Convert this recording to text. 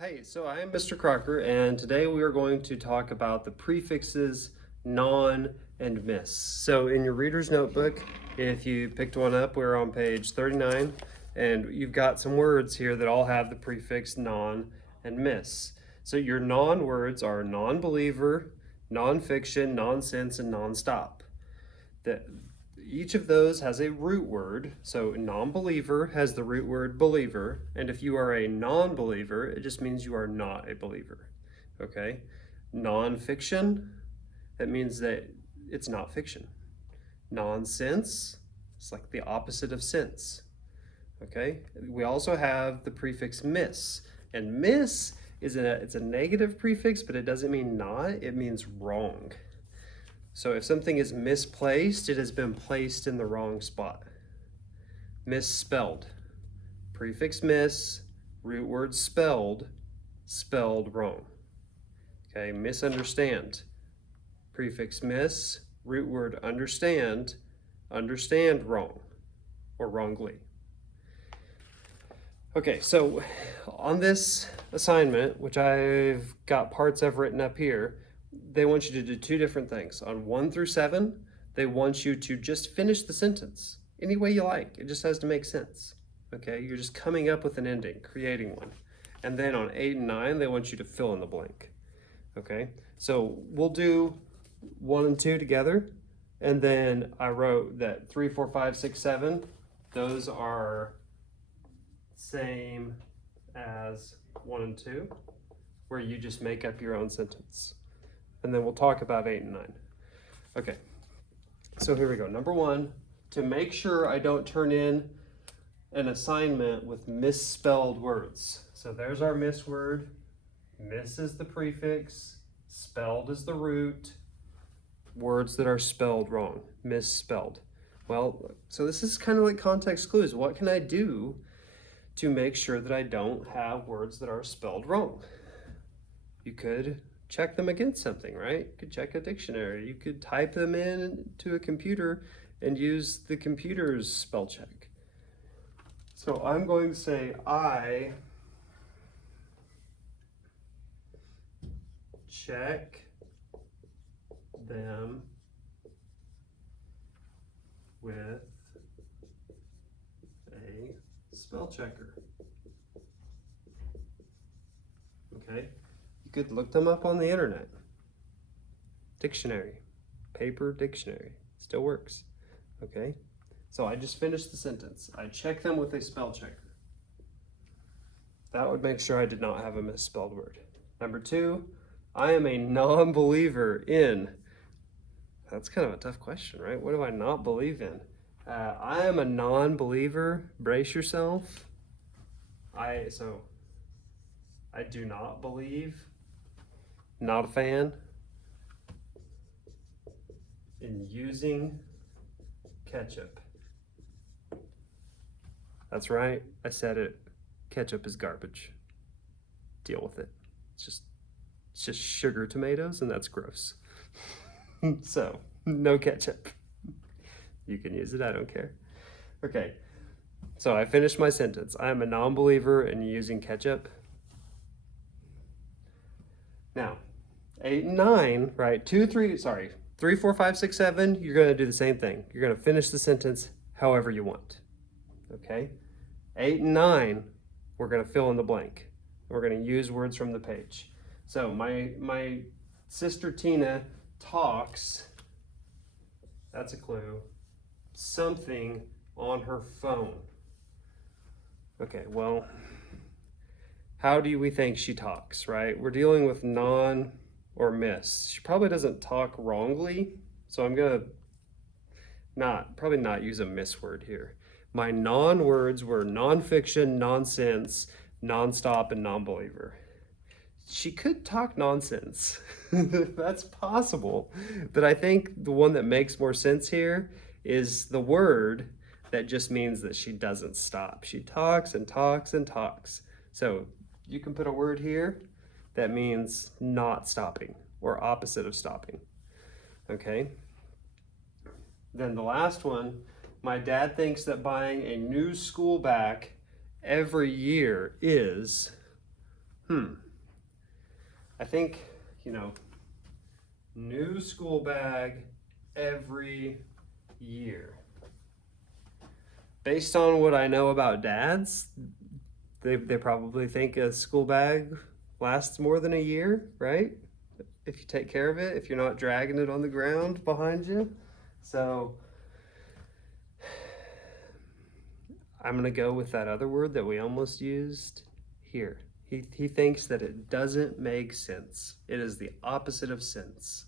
Hey, so I am Mr. Crocker, and today we are going to talk about the prefixes non and miss. So in your reader's notebook, if you picked one up, we're on page 39, and you've got some words here that all have the prefix non and miss. So your non words are non-believer, non-fiction, nonsense, and non-stop. That each of those has a root word. So non-believer has the root word believer, and if you are a non-believer, it just means you are not a believer. Okay? Non-fiction, that means that it's not fiction. Nonsense, it's like the opposite of sense. Okay? We also have the prefix miss, and miss it's a negative prefix, but it doesn't mean not, it means wrong. So if something is misplaced, it has been placed in the wrong spot. Misspelled. Prefix miss, root word spelled, spelled wrong. Okay, misunderstand. Prefix miss, root word understand, understand wrong or wrongly. Okay, so on this assignment, which I've got parts of written up here, they want you to do two different things. On 1 through 7, they want you to just finish the sentence any way you like. It just has to make sense. Okay, you're just coming up with an ending, creating one. And then on 8 and 9, they want you to fill in the blank. Okay, so we'll do 1 and 2 together. And then I wrote that 3, 4, 5, 6, 7, those are same as 1 and 2, where you just make up your own sentence. And then we'll talk about 8 and 9. Okay, so here we go. Number 1, to make sure I don't turn in an assignment with misspelled words. So there's our miss word. Miss is the prefix, spelled is the root. Words that are spelled wrong, misspelled. Well, so this is kind of like context clues. What can I do to make sure that I don't have words that are spelled wrong? You could check them against something, right? You could check a dictionary. You could type them in to a computer and use the computer's spell check. So I'm going to say I check them with a spell checker. Okay, you could look them up on the internet. Dictionary, paper dictionary, still works. Okay, so I just finished the sentence. I check them with a spell checker. That would make sure I did not have a misspelled word. Number 2, I am a non-believer in. That's kind of a tough question, right? What do I not believe in? I am a non-believer. Brace yourself. I do not believe, not a fan, in using ketchup. That's right, I said it. Ketchup is garbage. Deal with it. It's just sugar tomatoes, and that's gross. So, no ketchup. You can use it, I don't care. Okay, so I finished my sentence. I am a non-believer in using ketchup. Now, 8 and 9, right? 3, 4, 5, 6, 7, you're gonna do the same thing. You're gonna finish the sentence however you want, okay? 8 and 9, we're gonna fill in the blank. We're gonna use words from the page. So my sister Tina talks, that's a clue, something on her phone. Okay, well, how do we think she talks, right? We're dealing with non or miss. She probably doesn't talk wrongly, so I'm gonna probably not use a miss word here. My non words were nonfiction, nonsense, nonstop, and non-believer. She could talk nonsense. That's possible. But I think the one that makes more sense here is the word that just means that she doesn't stop. She talks and talks and talks. So you can put a word here that means not stopping or opposite of stopping. Okay? Then the last one, my dad thinks that buying a new school bag every year is I think, new school bag every year. Based on what I know about dads, they probably think a school bag lasts more than a year, right? If you take care of it, if you're not dragging it on the ground behind you. So I'm gonna go with that other word that we almost used here. He thinks that it doesn't make sense. It is the opposite of sense.